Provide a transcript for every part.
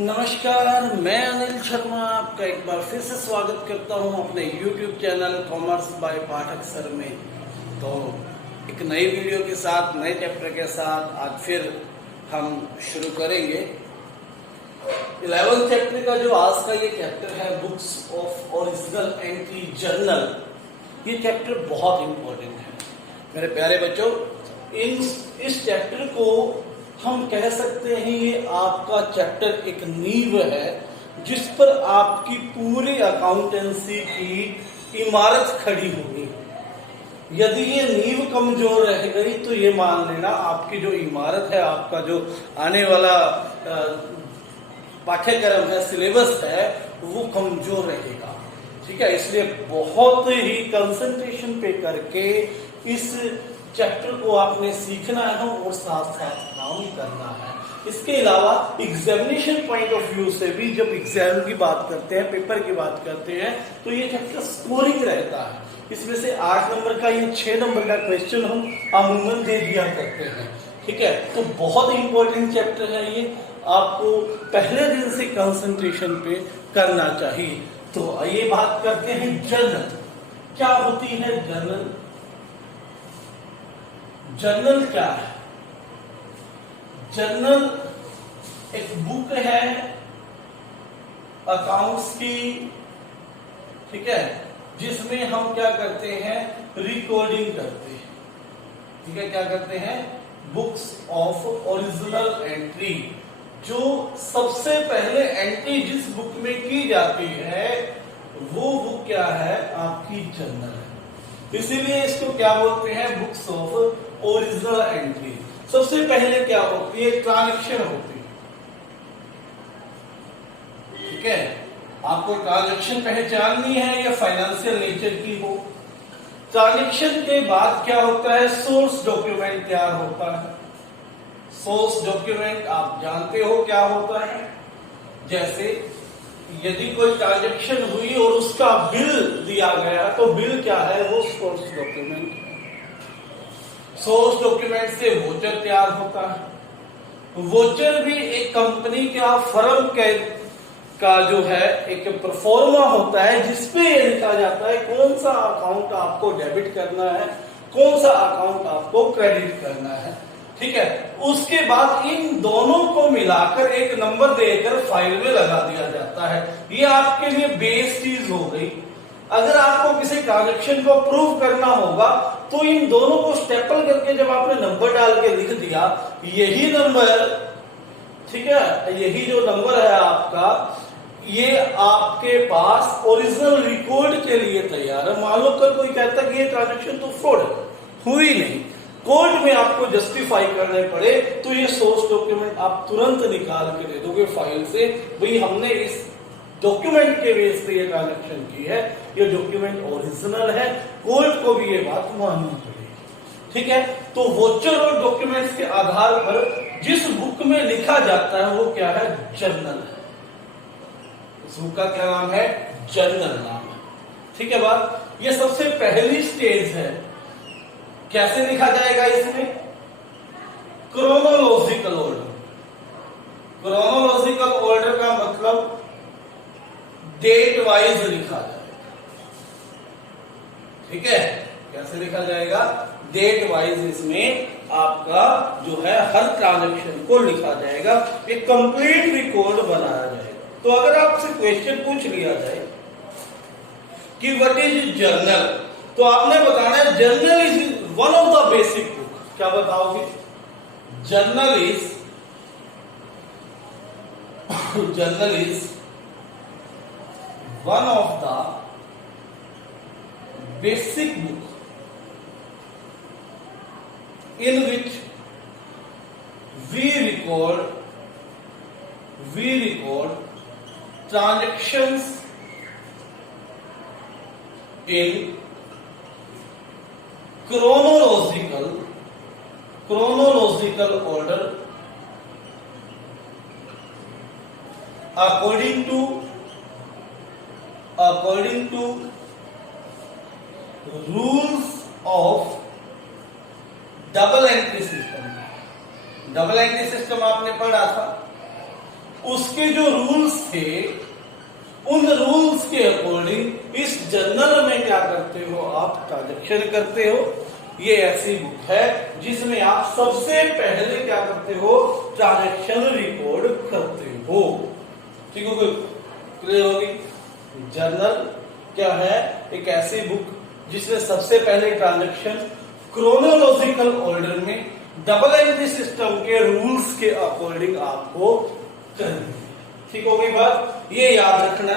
नमस्कार, मैं अनिल शर्मा आपका एक बार फिर से स्वागत करता हूं अपने YouTube channel commerce by Pathak sir में। तो एक नई वीडियो के साथ, नए चैप्टर के साथ आज फिर हम शुरू करेंगे। 11th चैप्टर का जो आज का ये चैप्टर है, books of original entry journal, ये चैप्टर बहुत इंपॉर्टेंट है मेरे प्यारे बच्चों। इस चैप्टर को हम कह सकते हैं ये आपका चैप्टर एक नींव है जिस पर आपकी पूरी अकाउंटेंसी की इमारत खड़ी होगी। यदि ये नींव कमजोर रह गई तो ये मान लेना आपकी जो इमारत है, आपका जो आने वाला पाठ्यक्रम है, सिलेबस है, वो कमजोर रहेगा। ठीक है, इसलिए बहुत ही कंसंट्रेशन पे करके इस चैप्टर को आपने सीखना है और साथ साथ काम करना है। इसके अलावा एग्जामिनेशन पॉइंट ऑफ व्यू से भी जब एग्जाम की बात करते हैं, पेपर की बात करते हैं, तो ये चैप्टर स्कोरिंग रहता है। इसमें से 8 नंबर का या 6 नंबर का क्वेश्चन हम अमूमन दे दिया करते हैं। ठीक है, तो बहुत इंपॉर्टेंट चैप्टर है ये, आपको पहले दिन से कंसंट्रेशन पे करना चाहिए। तो आइए बात करते हैं जर्नल। क्या होती है जर्नल? जर्नल क्या है? जर्नल एक बुक है अकाउंट्स की, ठीक है, जिसमें हम क्या करते हैं, रिकॉर्डिंग करते हैं। ठीक है, क्या करते हैं, बुक्स ऑफ ओरिजिनल एंट्री। जो सबसे पहले एंट्री जिस बुक में की जाती है वो बुक क्या है, आपकी जर्नल है। इसीलिए इसको क्या बोलते हैं, बुक्स ऑफ ओरिजिनल एंट्री। सबसे पहले क्या होती है, ट्रांजैक्शन होती है। ठीक है, आपको ट्रांजैक्शन पहचाननी है या फाइनेंशियल नेचर की हो। ट्रांजैक्शन के बाद क्या होता है, सोर्स डॉक्यूमेंट तैयार होता है। सोर्स डॉक्यूमेंट आप जानते हो क्या होता है। जैसे यदि कोई ट्रांजैक्शन हुई और उसका बिल दिया गया तो बिल क्या है, वो सोर्स डॉक्यूमेंट है। सोर्स डॉक्यूमेंट से वोचर तैयार होता है। वोचर भी एक कंपनी का, फर्म का जो है एक परफॉर्मा होता है जिसपे ये लिखा जाता है कौन सा अकाउंट आपको डेबिट करना है, कौन सा अकाउंट आपको क्रेडिट करना है। ठीक है, उसके बाद इन दोनों को मिलाकर एक नंबर देकर फाइल में लगा दिया जाता है। ये आपके लिए बेस चीज हो गई। अगर आपको किसी ट्रांजैक्शन को प्रूव करना होगा तो इन दोनों को स्टेपल करके जब आपने नंबर डाल के लिख दिया, यही नंबर, ठीक है, यही जो नंबर है आपका, ये आपके पास ओरिजिनल रिकॉर्ड के लिए तैयार है। मान लो कल कोई कहता है कि ये ट्रांजैक्शन तो फ्रॉड हुई नहीं, कोर्ट में आपको जस्टिफाई करने पड़े, तो ये सोर्स डॉक्यूमेंट आप तुरंत निकाल के दे दोगे फाइल से, भाई हमने इस डॉक्यूमेंट के बेस पे ये ट्रांजैक्शन की है, ये डॉक्यूमेंट ओरिजिनल है, कोर्ट को भी ये बात माननी पड़ेगी। ठीक है, तो वोचर और डॉक्यूमेंट्स के आधार पर जिस बुक में लिखा जाता है वो क्या है, जर्नल है। इस बुक का क्या नाम है, जर्नल नाम है। ठीक है बात, ये सबसे पहली स्टेज है। कैसे लिखा जाएगा इसमें, क्रोनोलॉजिकल ऑर्डर। क्रोनोलॉजिकल ऑर्डर का मतलब डेट वाइज लिखा जाएगा। ठीक है, कैसे लिखा जाएगा, डेट वाइज इसमें आपका जो है हर ट्रांजैक्शन को लिखा जाएगा, एक कंप्लीट रिकॉर्ड बनाया जाएगा। तो अगर आपसे क्वेश्चन पूछ लिया जाए कि व्हाट इज जर्नल, तो आपने बताना है journal is one of the basic book. क्या बताओगे, journal is one of the basic book in which we record transactions in chronological order according to rules of double entry system. Double entry system आपने पढ़ा था, उसके जो rules थे उन rules के अकॉर्डिंग इस जर्नल में क्या करते हो, आप ट्रांजैक्शन करते हो। ये ऐसी बुक है जिसमें आप सबसे पहले क्या करते हो, ट्रांजैक्शन रिकॉर्ड करते हो। ठीक हो गई, क्लियर होगी। जर्नल क्या है, एक ऐसी बुक जिसमें सबसे पहले ट्रांजैक्शन क्रोनोलॉजिकल ऑर्डर में डबल एंट्री सिस्टम के रूल्स के अकॉर्डिंग आपको करनी है। ठीक हो गई बात, ये याद रखना।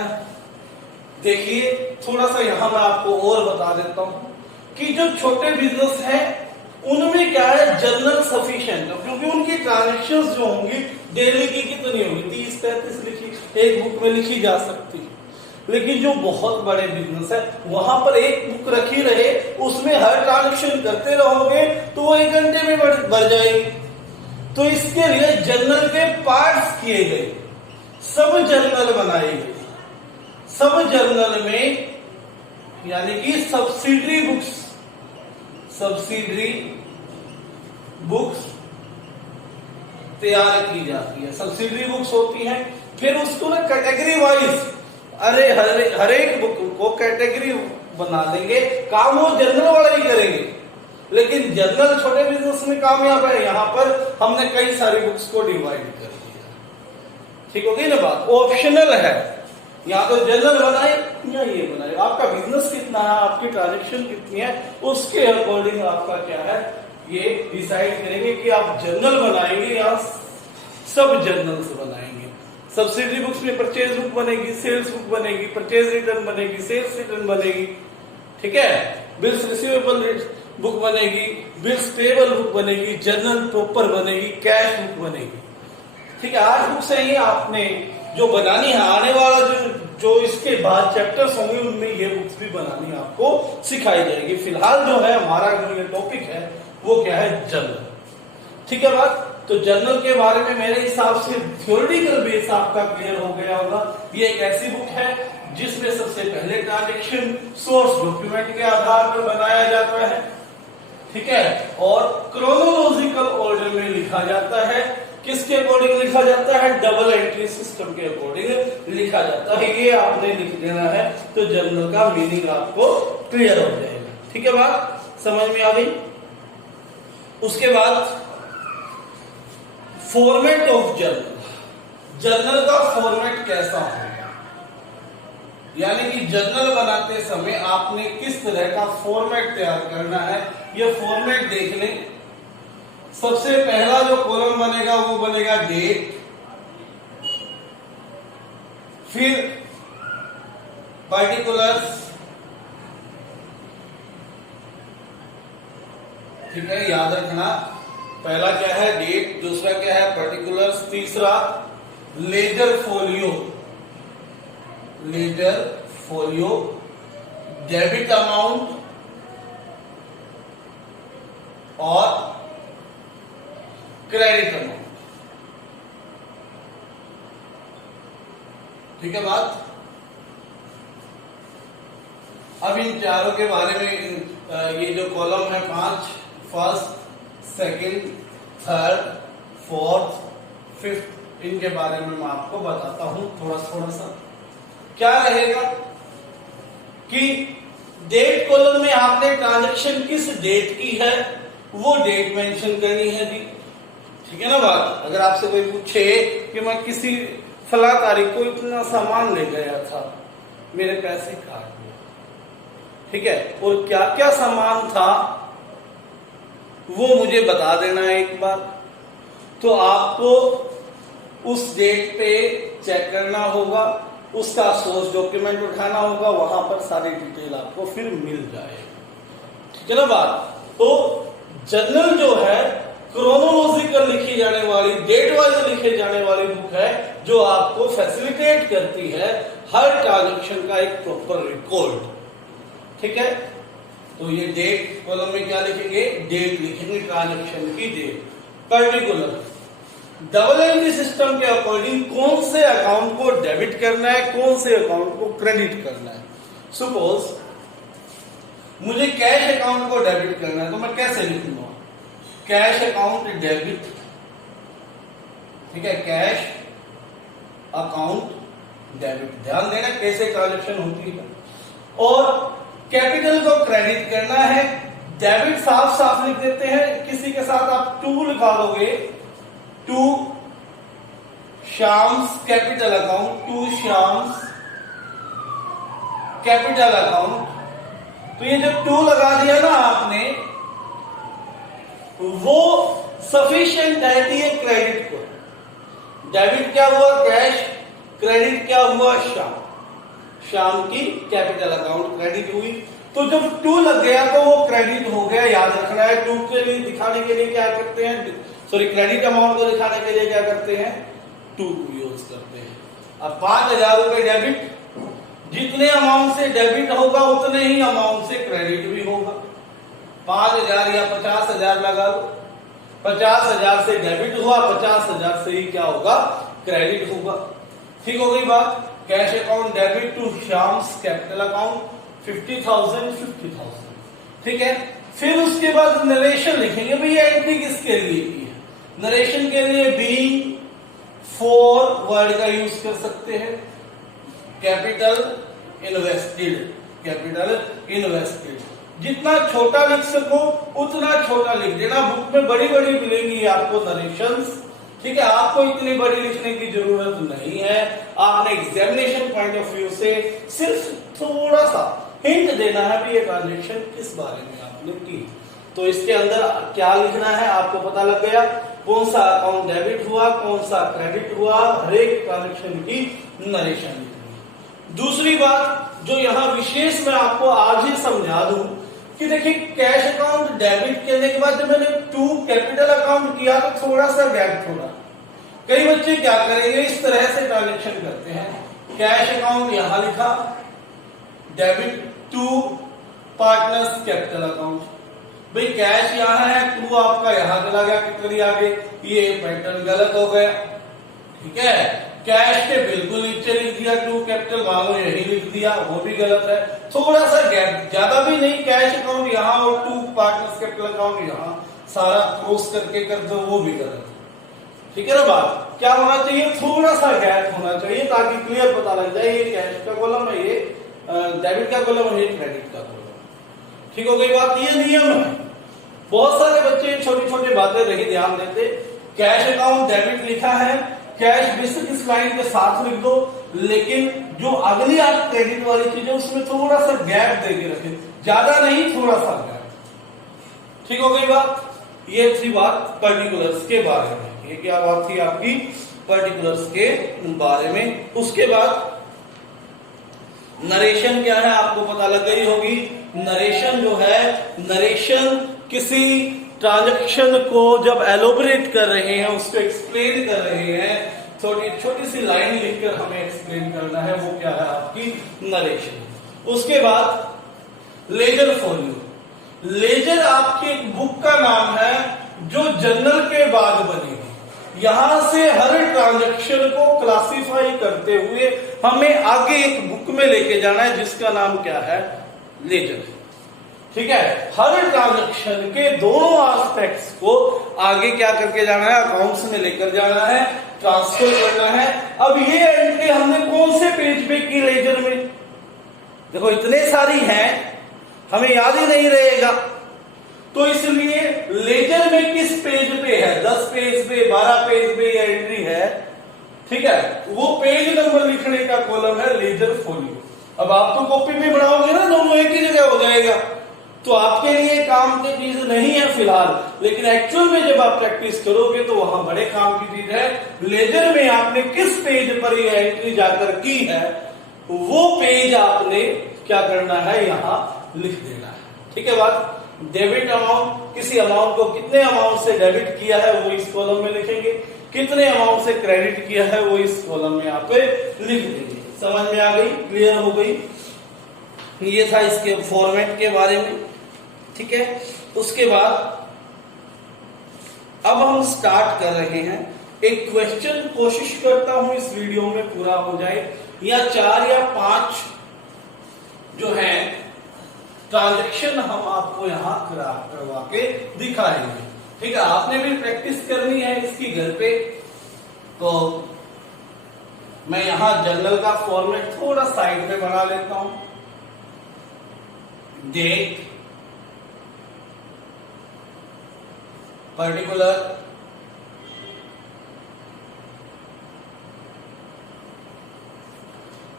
देखिए थोड़ा सा यहां मैं आपको और बता देता हूं कि जो छोटे बिजनेस हैं उनमें क्या है, जर्नल सफिशिएंट है, क्योंकि उनकी ट्रांजैक्शंस जो होंगी डेली की कितनी होगी, 30-35 लिखी एक बुक में लिखी जा सकती है। लेकिन जो बहुत बड़े बिजनेस है वहां पर एक बुक रखी रहे, उसमें हर ट्रांजैक्शन करते रहोगे तो वो 1 घंटे में बढ़ जाएगी। तो इसके लिए जर्नल के पार्ट्स किए गए, सब जर्नल बनाए गए। सब जर्नल में यानी कि सब्सिडरी बुक्स तैयार की जाती है। सब्सिडरी बुक्स होती हैं, फिर उसको ना कैटेगरी वाइज हर एक बुक को कैटेगरी बना देंगे। काम वो जर्नल वाला ही करेंगे, लेकिन जर्नल छोटे बिजनेस में कामयाब है। यहां पर हमने कई सारी बुक्स को डिवाइड कर दिया। ठीक हो गई ना बात, ऑप्शनल है, या तो जर्नल बनाए या ये बनाए। आपका बिजनेस कितना है, आपकी ट्रांजैक्शन कितनी है, उसके अकॉर्डिंग आपका क्या है ये डिसाइड करेंगे कि आप जर्नल बनाएंगे या सब जर्नल्स बनाएंगे। सब्सिडरी बुक्स में परचेज बुक बनेगी, सेल्स बुक बनेगी, परचेज रिटर्न बनेगी, सेल्स रिटर्न बनेगी। ठीक है, बिल्स रिसीवेबल बुक बनेगी, बिल्स पेबल बुक बनेगी, जर्नल प्रॉपर बनेगी, कैश बुक बनेगी। ठीक है, 8 बुक्स है ये आपने जो बनानी है। आने वाला जो इसके बाद चैप्टर्स होंगे उनमें ये बुक्स भी बनानी आपको सिखाई जाएगी। फिलहाल जो है हमारा जो ये टॉपिक है वो क्या है, जर्नल। ठीक है बात, तो जर्नल के बारे में मेरे हिसाब से थ्योरेटिकल बेस आपका क्लियर हो गया होगा। ये एक ऐसी बुक है जिसमें सबसे पहले ट्रांजैक्शन सोर्स डॉक्यूमेंट के आधार पर बनाया जाता है। ठीक है, और क्रोनोलॉजिकल ऑर्डर में लिखा जाता है। किसके अकॉर्डिंग लिखा जाता है, डबल एंट्री सिस्टम के अकॉर्डिंग लिखा जाता है। ये आपने लिख देना है तो जर्नल का मीनिंग आपको क्लियर हो जाएगा। ठीक है, बात समझ में आ गई। उसके बाद फॉर्मेट ऑफ जर्नल। जर्नल का फॉर्मेट कैसा होगा, यानी कि जर्नल बनाते समय आपने किस तरह का फॉर्मेट तैयार करना है, यह फॉर्मेट देख लें। सबसे पहला जो कॉलम बनेगा वो बनेगा डेट, फिर पार्टिकुलर्स। ठीक है, याद रखना, पहला क्या है डेट, दूसरा क्या है पर्टिकुलर्स, तीसरा लेजर फोलियो, डेबिट अमाउंट और क्रेडिट अमाउंट। ठीक है बात। अब इन चारों के बारे में ये जो कॉलम है 5, first, second, third, fourth, fifth, इनके बारे में मैं आपको बताता हूं थोड़ा सा। क्या रहेगा कि डेट कॉलम में आपने ट्रांजैक्शन किस डेट की है वो डेट मेंशन करनी है जी। ठीक है ना बात। अगर आपसे कोई पूछे कि मैं किसी फला तारीख को इतना सामान ले गया था, मेरे पैसे काट दो, ठीक है, और क्या क्या सामान था वो मुझे बता देना है एक बार। तो आपको उस डेट पे चेक करना होगा, उसका सोर्स डॉक्यूमेंट उठाना होगा, वहां पर सारी डिटेल आपको फिर मिल जाएगी। ठीक है ना बात। तो जर्नल जो है क्रोनोलॉजिकल लिखी जाने वाली, डेट वाइज लिखे जाने वाली बुक है जो आपको फैसिलिटेट करती है हर ट्रांजैक्शन का एक प्रॉपर रिकॉर्ड। ठीक है, तो ये डेट कॉलम में क्या लिखेंगे, डेट लिखेंगे, ट्रांजैक्शन की date. Particular double entry system के अकॉर्डिंग कौन से अकाउंट को डेबिट करना है, कौन से अकाउंट को क्रेडिट करना है। सपोज मुझे कैश अकाउंट को डेबिट करना है तो मैं कैसे लिखूंगा, कैश अकाउंट डेबिट। ठीक है, कैश अकाउंट डेबिट। ध्यान देना कैसे ट्रांजैक्शन होती है। और कैपिटल को क्रेडिट करना है, डेबिट साफ साफ लिख देते हैं, किसी के साथ आप टू लिखा दोगे, to Shyam's capital account, to Shyam's capital account. तो ये जो टू लगा दिया ना आपने, वो सफिशिएंट है कि ये क्रेडिट को, डेबिट क्या हुआ कैश, क्रेडिट क्या हुआ श्याम, श्याम की कैपिटल अकाउंट क्रेडिट हुई। तो जब टू लग गया तो वो क्रेडिट हो गया, याद रखना है। टू के लिए दिखाने के लिए क्या करते हैं, सॉरी क्रेडिट अमाउंट को दिखाने के लिए क्या करते हैं, टू यूज करते हैं। अब 5,000 रुपए डेबिट, जितने अमाउंट से डेबिट होगा उतने ही अमाउंट से क्रेडिट भी होगा। 5,000 या 50,000 लगा लो, 50,000 से डेबिट हुआ, 50,000 से ही क्या होगा, क्रेडिट होगा। ठीक हो गई बात। Cash account debit to Shyam's capital account 50,000। ठीक है। फिर उसके बाद नरेशन लिखेंगे, भाई एंट्री किसके लिए की है। नरेशन के लिए बीइंग फॉर वर्ड का यूज कर सकते हैं, कैपिटल इन्वेस्टेड, कैपिटल इन्वेस्टेड। जितना छोटा लिख सको उतना छोटा लिख देना। बुक में बड़ी बड़ी मिलेंगी आपको नरेशंस, ठीक है, आपको इतनी बड़ी लिखने की जरूरत नहीं है। आपने एग्जामिनेशन पॉइंट ऑफ व्यू से सिर्फ थोड़ा सा हिंट देना है भी ये ट्रांजेक्शन किस बारे में आपने की। तो इसके अंदर क्या लिखना है आपको पता लग गया, कौन सा अकाउंट डेबिट हुआ, कौन सा क्रेडिट हुआ, हर एक ट्रांजेक्शन की नरेशन लिखनी। दूसरी बात जो यहाँ विशेष मैं आपको आज ही समझा दूं कि देखिए कैश अकाउंट डेबिट करने के बाद जब मैंने टू कैपिटल अकाउंट किया तो थोड़ा सा गैप छोड़ा। कई बच्चे क्या करेंगे, इस तरह से ट्रांजेक्शन करते हैं, कैश अकाउंट यहां लिखा, debit to partners capital account. भाई कैश यहां है, टू आपका यहां चला गया, कितनी आगे, ये पैटर्न गलत हो गया। ठीक है, कैश के बिल्कुल नीचे लिख दिया टू कैपिटल, वालों यही लिख दिया, वो भी गलत है। थोड़ा सा गैप, ज्यादा भी नहीं, कैश अकाउंट यहां और टू पार्टनर्स कैपिटल अकाउंट यहां, सारा क्रॉस करके कर दो, वो भी गलत है। ठीक है ना बात, क्या होना चाहिए, थोड़ा सा गैप होना चाहिए ताकि क्लियर पता लग जाए ये कैश का कॉलम है, ये डेबिट का कॉलम है, ये क्रेडिट का कॉलम। ठीक हो गई बात, ये नियम है। बहुत सारे बच्चे छोटी छोटी बातें नहीं ध्यान देते। कैश अकाउंट डेबिट लिखा है, कैश बेसिक इस लाइन के साथ लिख दो, लेकिन जो अगली आप क्रेडिट वाली चीज है उसमें थोड़ा सा गैप देके रखें, ज्यादा नहीं, थोड़ा सा गैप। ठीक हो गई बात, ये थी बात पर्टिकुलर्स के बारे में। ये क्या बात थी आपकी, पर्टिकुलर्स के बारे में। उसके बाद नरेशन क्या है आपको पता लग गई होगी। नरेशन जो है, नरेशन किसी ट्रांजैक्शन को जब एलोबरेट कर रहे हैं, उसको एक्सप्लेन कर रहे हैं, छोटी छोटी सी लाइन लिखकर हमें एक्सप्लेन करना है, वो क्या है आपकी नरेशन। उसके बाद लेजर फोलियो। लेजर आपकी एक बुक का नाम है जो जर्नल के बाद बनी। यहां से हर ट्रांजैक्शन को क्लासिफाई करते हुए हमें आगे एक बुक में लेके जाना है जिसका नाम क्या है, लेजर। ठीक है, हर ट्रांजैक्शन के दोनों एस्पेक्ट्स को आगे क्या करके जाना है, अकाउंट्स में लेकर जाना है, ट्रांसफर करना है। अब ये एंट्री हमने कौन से पेज पे की लेजर में, देखो इतने सारी हैं, हमें याद ही नहीं रहेगा। तो इसलिए लेजर में किस पेज पे है, 10 पेज पे, 12 पेज पे ये एंट्री है। ठीक है, वो पेज नंबर लिखने का कॉलम है लेजर फोलियो। अब आप तो कॉपी में बनाओगे ना, दोनों एक ही जगह हो जाएगा, तो आपके लिए काम की चीज नहीं है फिलहाल, लेकिन एक्चुअल में जब आप प्रैक्टिस करोगे तो वहां बड़े काम की चीज है। लेजर में आपने किस पेज पर ये एंट्री जाकर की है, वो पेज आपने क्या करना है, यहां लिख देना है। ठीक है बात। डेबिट अमाउंट, किसी अमाउंट को कितने अमाउंट से डेबिट किया है वो इस कॉलम में लिखेंगे, कितने अमाउंट से क्रेडिट किया है वो इस कॉलम में आप लिख देंगे। समझ में आ गई, क्लियर हो गई। ये था इसके फॉर्मेट के बारे में। ठीक है, उसके बाद अब हम स्टार्ट कर रहे हैं एक क्वेश्चन। कोशिश करता हूं इस वीडियो में पूरा हो जाए, या 4 या 5 जो है ट्रांजैक्शन हम आपको यहां करवा के दिखाएंगे। ठीक है, आपने भी प्रैक्टिस करनी है इसकी घर पे, तो मैं यहां जर्नल का फॉर्मेट थोड़ा साइड में बना लेता हूं। Date, particular,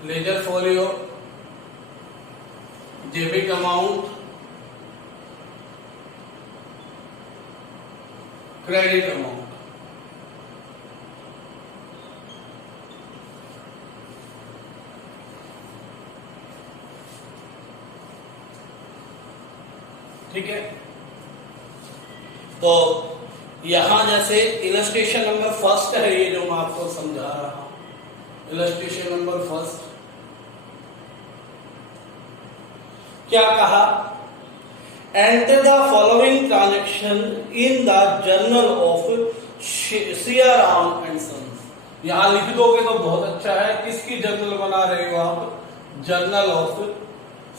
ledger folio, debit amount, credit amount. ठीक है, तो यहां जैसे इलस्ट्रेशन नंबर फर्स्ट है, ये जो मैं आपको समझा रहा हूं, इलस्ट्रेशन नंबर फर्स्ट क्या कहा, enter the following transaction in the journal of Siyaram and sons. यहां लिख दोगे तो बहुत अच्छा है। किसकी जर्नल बना रहे हो आप? जर्नल ऑफ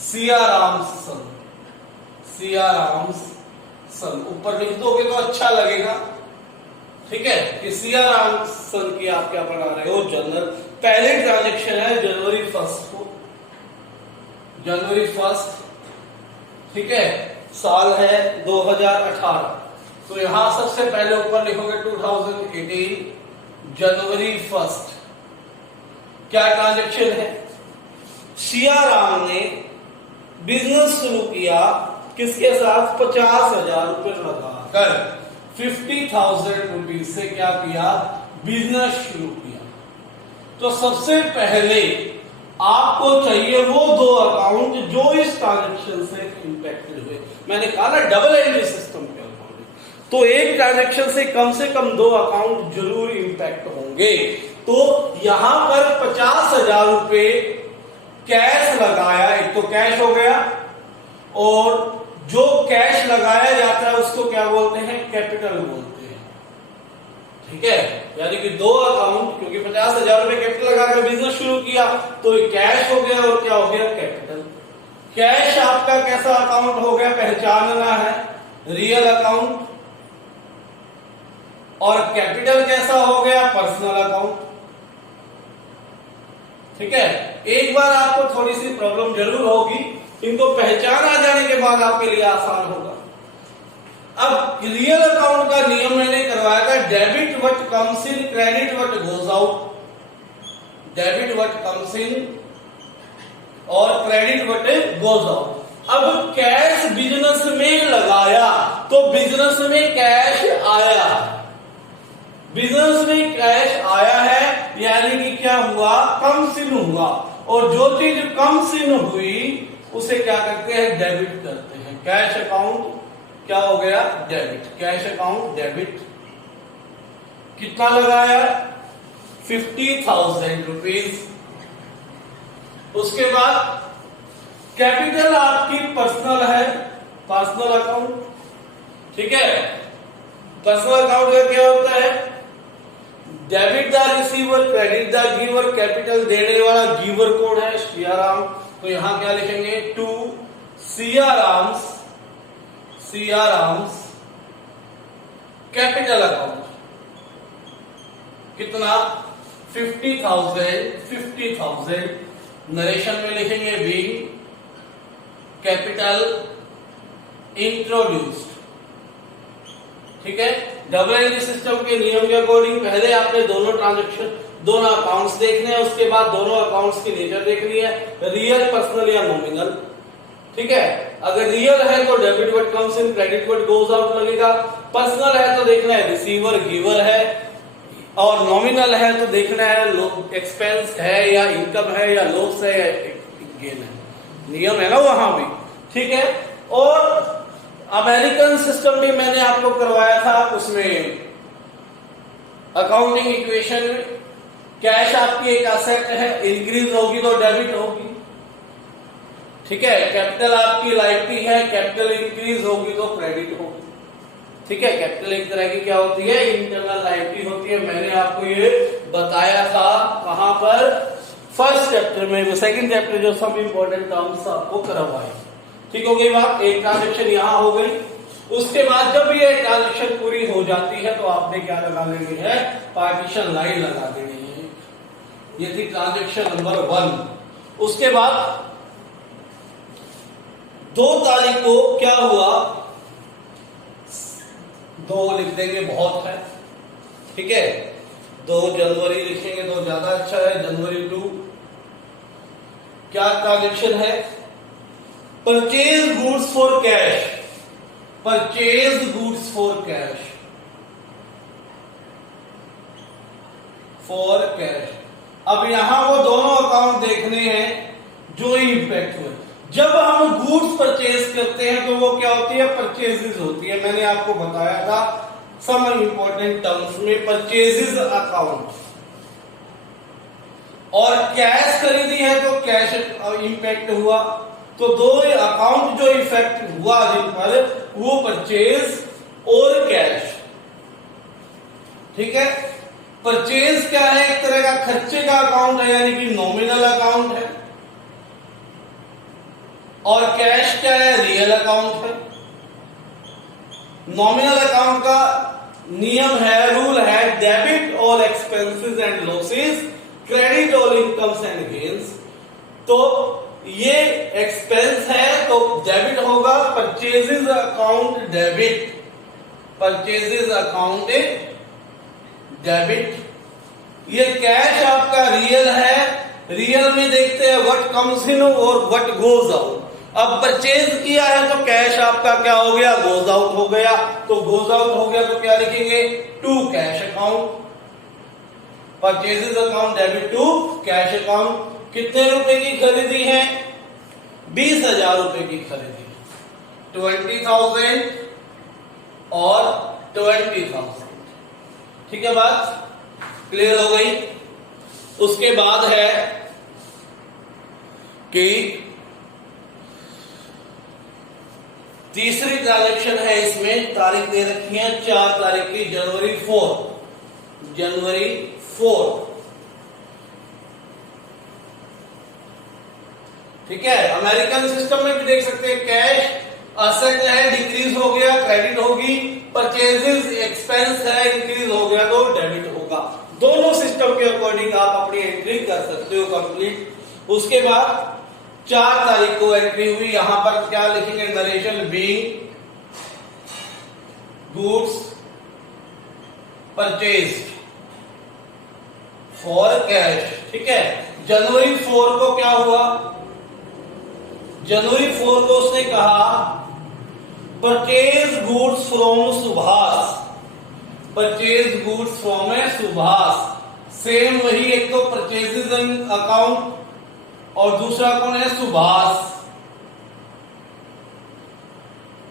सियाराम सन, सियाराम सन ऊपर लिख दोगे तो अच्छा लगेगा। ठीक है, कि सियाराम सन की आप क्या बना रहे हो? जर्नल। पहले ट्रांजैक्शन है जनवरी 1 को, जनवरी 1, ठीक है, साल है 2018। तो यहां सबसे पहले ऊपर लिखोगे 2018 जनवरी 1। क्या ट्रांजैक्शन है? सियाराम ने बिजनेस शुरू किया किसके साथ? 50,000 रुपए लगाकर 50,000 रुपीज से क्या किया? बिजनेस शुरू किया। तो सबसे पहले आपको चाहिए वो 2 अकाउंट जो इस ट्रांजैक्शन से इंपैक्टेड हुए। मैंने कहा ना डबल एंट्री सिस्टम के अकाउंट, तो एक ट्रांजैक्शन से कम 2 अकाउंट जरूर इंपैक्ट होंगे। तो यहां पर 50,000 रुपए कैश लगाया, एक तो कैश हो गया, और जो कैश लगाया जाता है उसको क्या बोलते हैं? कैपिटल बोलते हैं। ठीक है, यानी कि 2 अकाउंट, क्योंकि 50,000 रुपए कैपिटल लगाकर बिजनेस शुरू किया तो ये कैश हो गया और क्या हो गया? कैपिटल। कैश आपका कैसा अकाउंट हो गया? पहचानना है, रियल अकाउंट। और कैपिटल कैसा हो गया? Personal account. ठीक है, एक बार आपको थोड़ी सी प्रॉब्लम जरूर होगी, इनको पहचान आ जाने के बाद आपके लिए आसान होगा। अब रियल अकाउंट का नियम मैंने करवाया था, debit what comes in, credit what goes out. Debit what comes in और क्रेडिट व्हाट गोज आउट। अब कैश बिजनेस में लगाया तो बिजनेस में कैश आया, बिजनेस में कैश आया है, यानी कि क्या हुआ? कम सिन हुआ। और जो चीज कम सिन हुई उसे क्या करते हैं? डेबिट करते हैं। कैश अकाउंट क्या हो गया? डेबिट। Cash account debit. कितना लगाया? 50,000 रुपीज। उसके बाद कैपिटल आपकी पर्सनल है, पर्सनल अकाउंट। ठीक है, पर्सनल अकाउंट का क्या होता है? Debit the receiver, credit the giver. Capital देने वाला गिवर कौन है? सियाराम। तो यहां क्या लिखेंगे? To Siyarams, Siyarams capital account. कितना? 50,000, 50,000। नरेशन में लिखेंगे बीइंग कैपिटल इंट्रोड्यूस्ड। ठीक है, डबल एंट्री सिस्टम के नियम के अकॉर्डिंग पहले आपने दोनों ट्रांजैक्शन, दोनों अकाउंट्स देखने हैं, उसके बाद दोनों अकाउंट्स की नेचर देखनी है, रियल, पर्सनल या नॉमिनल। ठीक है, अगर रियल है तो debit what comes in, credit what goes out लगेगा। पर्सनल है तो देखना है रिसीवर गिवर है, और नॉमिनल है तो देखना है एक्सपेंस है या इनकम है या लॉस है या गेन है। नियम है ना वहां भी। ठीक है, और अमेरिकन सिस्टम भी मैंने आपको करवाया था, उसमें अकाउंटिंग इक्वेशन में कैश आपकी एक एसेट है, इंक्रीज होगी तो डेबिट होगी। ठीक है, कैपिटल आपकी लायबिलिटी है, कैपिटल इंक्रीज होगी तो क्रेडिट होगी। ठीक है, कैपिटल एक तरह की क्या होती है? इंटरनल लायबिलिटी होती है। मैंने आपको ये बताया था कहां पर? फर्स्ट चैप्टर में। सेकंड चैप्टर जो सब इंपॉर्टेंट टर्म्स आपको करवाए। ठीक हो गई बात? एक ट्रांजेक्शन यहां हो गई। उसके बाद जब ये ट्रांजेक्शन पूरी हो जाती है तो आपने क्या लगा लेनी है? पार्टीशन लाइन लगा देनी है। ये थी ट्रांजैक्शन नंबर 1। उसके बाद 2 तारीख को क्या हुआ, 2 लिख देंगे, बहुत है, ठीक है। 2 जनवरी लिखेंगे तो ज्यादा अच्छा है, जनवरी 2। क्या ट्रांजैक्शन है, purchase goods for cash, purchase goods for cash, for cash. अब यहां वो दोनों अकाउंट देखने हैं जो इंपैक्ट हुए। जब हम गुड्स परचेज करते हैं तो वो क्या होती है, परचेजेस होती है। मैंने आपको बताया था सम इंपॉर्टेंट टर्म्स में, परचेजेस अकाउंट, और कैश खरीदी है तो कैश इंपैक्ट हुआ। तो 2 अकाउंट जो इफेक्ट हुआ जिन पर, वो परचेज और कैश, ठीक है। परचेज क्या है, एक तरह का खर्चे का अकाउंट है, यानी कि नॉमिनल अकाउंट है, और कैश क्या है, रियल अकाउंट है। नॉमिनल अकाउंट का नियम है, रूल है, debit all expenses and losses, credit all incomes and gains. तो ये एक्सपेंस है तो डेबिट होगा, purchases account debit, purchases account debit. ये कैश आपका रियल है, रियल में देखते हैं व्हाट कम्स इन और व्हाट गोज आउट। अब परचेज किया है तो कैश आपका क्या हो गया, गोज आउट हो गया। तो गोज आउट हो गया तो क्या लिखेंगे, to cash account, purchases account debit to cash account. कितने रुपए की खरीदी है, 20,000 रुपए की खरीदी, 20,000 और 20,000, ठीक है, बात क्लियर हो गई। उसके बाद है कि तीसरी ट्रांजैक्शन है, इसमें तारीख दे रखी है 4 तारीख की, जनवरी 4, जनवरी 4, ठीक है। अमेरिकन सिस्टम में भी देख सकते हैं, कैश असेट है, डिक्रीज हो गया, क्रेडिट होगी, परचेजेस एक्सपेंस है, इंक्रीज हो गया तो डेबिट होगा। दोनों सिस्टम के अकॉर्डिंग आप अपनी एंट्री कर सकते हो कंप्लीट। उसके बाद 4 तारीख को एंट्री हुई, यहां पर क्या लिखेंगे, narration being goods purchase for cash, ठीक है। जनवरी 4 को क्या हुआ, जनवरी 4 को उसने कहा purchase goods from Subhash, purchase goods from A Subhash. Same वही, एक तो परचेजेज अकाउंट और दूसरा कौन है, सुभाष।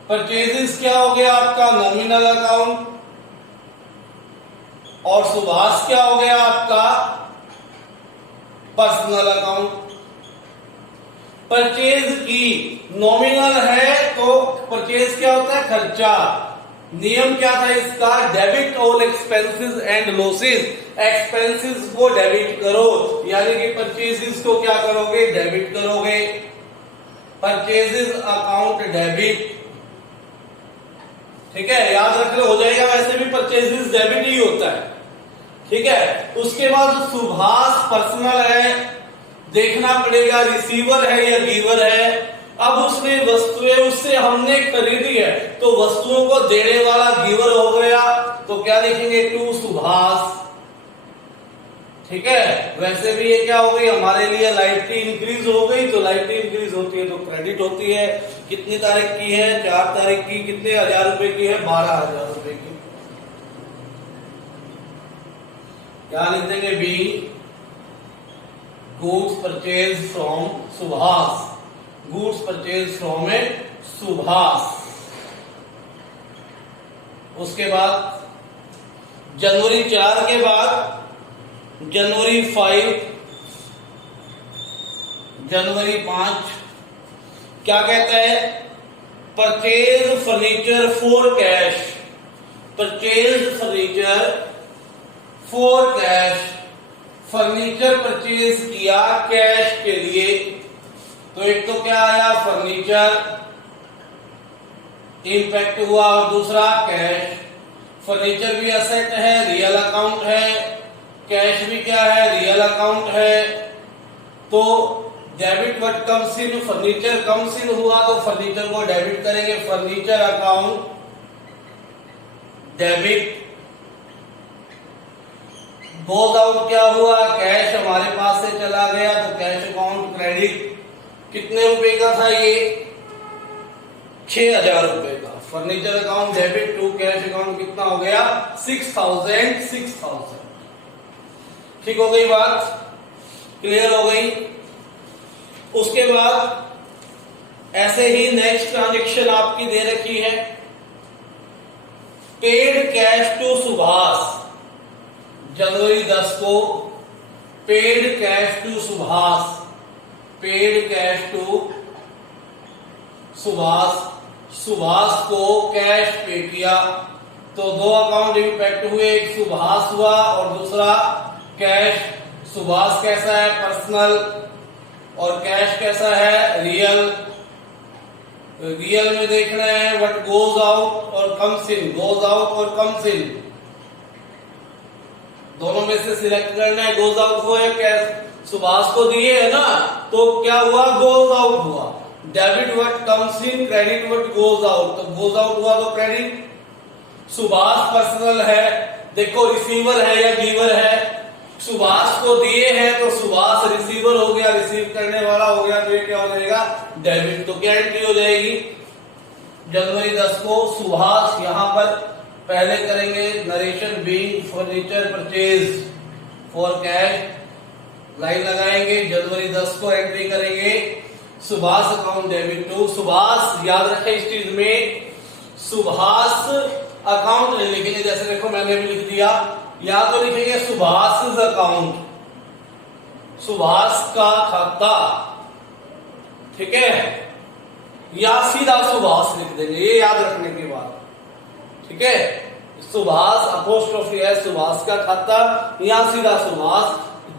परचेजेस क्या हो गया आपका, नॉमिनल अकाउंट, और सुभाष क्या हो गया आपका, पर्सनल अकाउंट। परचेज की नॉमिनल है तो परचेज क्या होता है, खर्चा। नियम क्या था इसका, debit all expenses and losses, expenses को डेबिट करो, यानी कि परचेजेस को क्या करोगे, डेबिट करोगे। परचेजेस अकाउंट डेबिट, ठीक है, याद रख लो, हो जाएगा। वैसे भी परचेजेस डेबिट ही होता है, ठीक है। उसके बाद सुभाष पर्सनल है, देखना पड़ेगा रिसीवर है या गिवर है। अब उसने वस्तुएं उससे हमने खरीदी है तो वस्तुओं को देने वाला गिवर हो गया, तो क्या लिखेंगे, टू सुभाष, ठीक है। वैसे भी ये क्या हो गई हमारे लिए, लाइबिलिटी इंक्रीज हो गई, तो लाइबिलिटी इंक्रीज होती है तो क्रेडिट होती है। कितनी तारीख की है, 4 तारीख की, कितने 1000 रुपए की है, 12,000 रुपए की। क्या लिख देंगे, B goods purchase from Subhash, goods purchase from A Subhash. उसके बाद जनवरी 4 के बाद जनवरी 5, जनवरी 5 क्या कहता है, purchase furniture for cash, purchase furniture for cash. Furniture purchase किया कैश के लिए, तो एक तो क्या आया, फर्नीचर इंपैक्ट हुआ, और दूसरा कैश। फर्नीचर भी असेट है, रियल अकाउंट है, कैश भी क्या है, रियल अकाउंट है तो debit what comes in, furniture comes in हुआ तो फर्नीचर को डेबिट करेंगे, furniture account debit. Goes out क्या हुआ, कैश हमारे पास से चला गया तो कैश अकाउंट क्रेडिट। कितने रुपए का था ये, 6000 रुपए का। Furniture account debit to cash account कितना हो गया, 6000। ठीक हो गई बात, क्लियर हो गई। उसके बाद ऐसे ही नेक्स्ट ट्रांजेक्शन आपकी दे रखी है, पेड कैश टू सुभाष। जनवरी 10 को paid cash to Subhash, paid cash to Subhash, Subhash को कैश पे किया तो दो अकाउंट इंपैक्ट हुए, एक सुभाष हुआ और दूसरा कैश। सुभाष कैसा है, पर्सनल, और कैश कैसा है, रियल। रियल में देखना है व्हाट गोज आउट और कम्स इन, गोज आउट और कम्स इन दोनों में से सिलेक्ट करना है। गोज आउट हुआ है कैश, सुभाष को दिए है ना तो क्या हुआ, गोज आउट हुआ। Debit what comes in, credit what goes out, तो गोज आउट हुआ तो क्रेडिट। सुभाष पर्सनल है, देखो रिसीवर है या गिवर है, सुभाष को दिए हैं तो सुभाष रिसीवर हो गया, रिसीव करने वाला हो गया तो ये क्या हो जाएगा, डेबिट। तो क्या एंट्री हो जाएगी, जनवरी 10 को सुभाष, यहां पर पहले करेंगे narration being furniture purchase for cash, line लगाएंगे। जनवरी 10 को एंट्री करेंगे Subhash account debit to Subhash. याद रखें इस चीज में सुभाष अकाउंट नहीं लिखेंगे, जैसे देखो मैंने भी लिख दिया, या तो लिखेंगे सुभाष अकाउंट, सुभाष का खाता, ठीक है, या सीधा सुभाष लिख देंगे, ये याद रखने की बात, ठीक है। सुभाष अपोस्ट्रोफी है सुभाष का खाता, या सीधा सुभाष।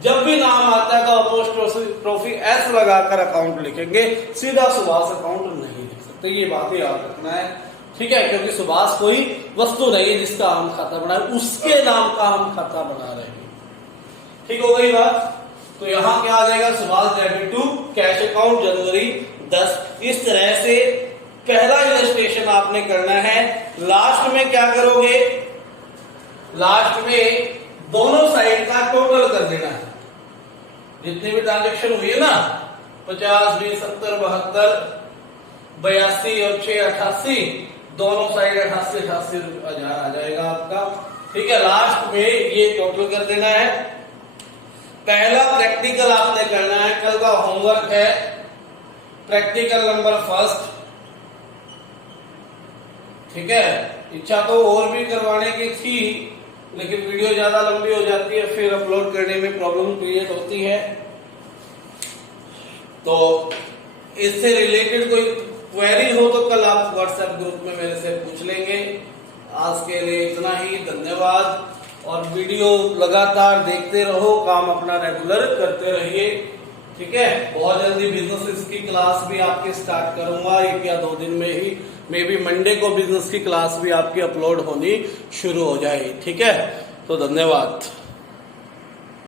जब भी नाम आता है तो अपोस्ट्रोफी एस लगाकर अकाउंट लिखेंगे, सीधा सुभाष अकाउंट नहीं लिख सकते, ये बात याद रखना है, ठीक है। क्योंकि सुभाष कोई वस्तु नहीं है जिसका हम खाता बना रहे, उसके नाम का हम खाता बना रहे हैं, ठीक हो गई बात। तो यहां क्या आ जाएगा, Subhash debit to cash account January 10। इस तरह से पहला इलस्ट्रेशन आपने करना है। लास्ट में क्या करोगे, लास्ट में दोनों साइड का टोटल कर देना है, जितनी भी ट्रांजेक्शन हुई है ना, 50, 20, 70, 72, 82 और 6, 88, दोनों साइड 88 आ जाएगा आपका, ठीक है। लास्ट में ये टोटल कर देना है। पहला प्रैक्टिकल आपने करना है, कल का होमवर्क है प्रैक्टिकल नंबर फर्स्ट, ठीक है। इच्छा तो और भी करवाने की थी लेकिन वीडियो ज्यादा लंबी हो जाती है, फिर अपलोड करने में प्रॉब्लम क्रिएट होती है, तो इससे रिलेटेड कोई क्वेरी हो तो कल आप व्हाट्सएप ग्रुप में मेरे से पूछ लेंगे। आज के लिए इतना ही, धन्यवाद। और वीडियो लगातार देखते रहो, काम अपना रेगुलर करते रहिए, ठीक है। बहुत जल्दी बिजनेस की क्लास भी आपके स्टार्ट करूंगा, 1 या 2 दिन में ही, मे बी मंडे को बिजनेस की क्लास भी आपकी अपलोड होनी शुरू हो जाएगी, ठीक है। तो धन्यवाद।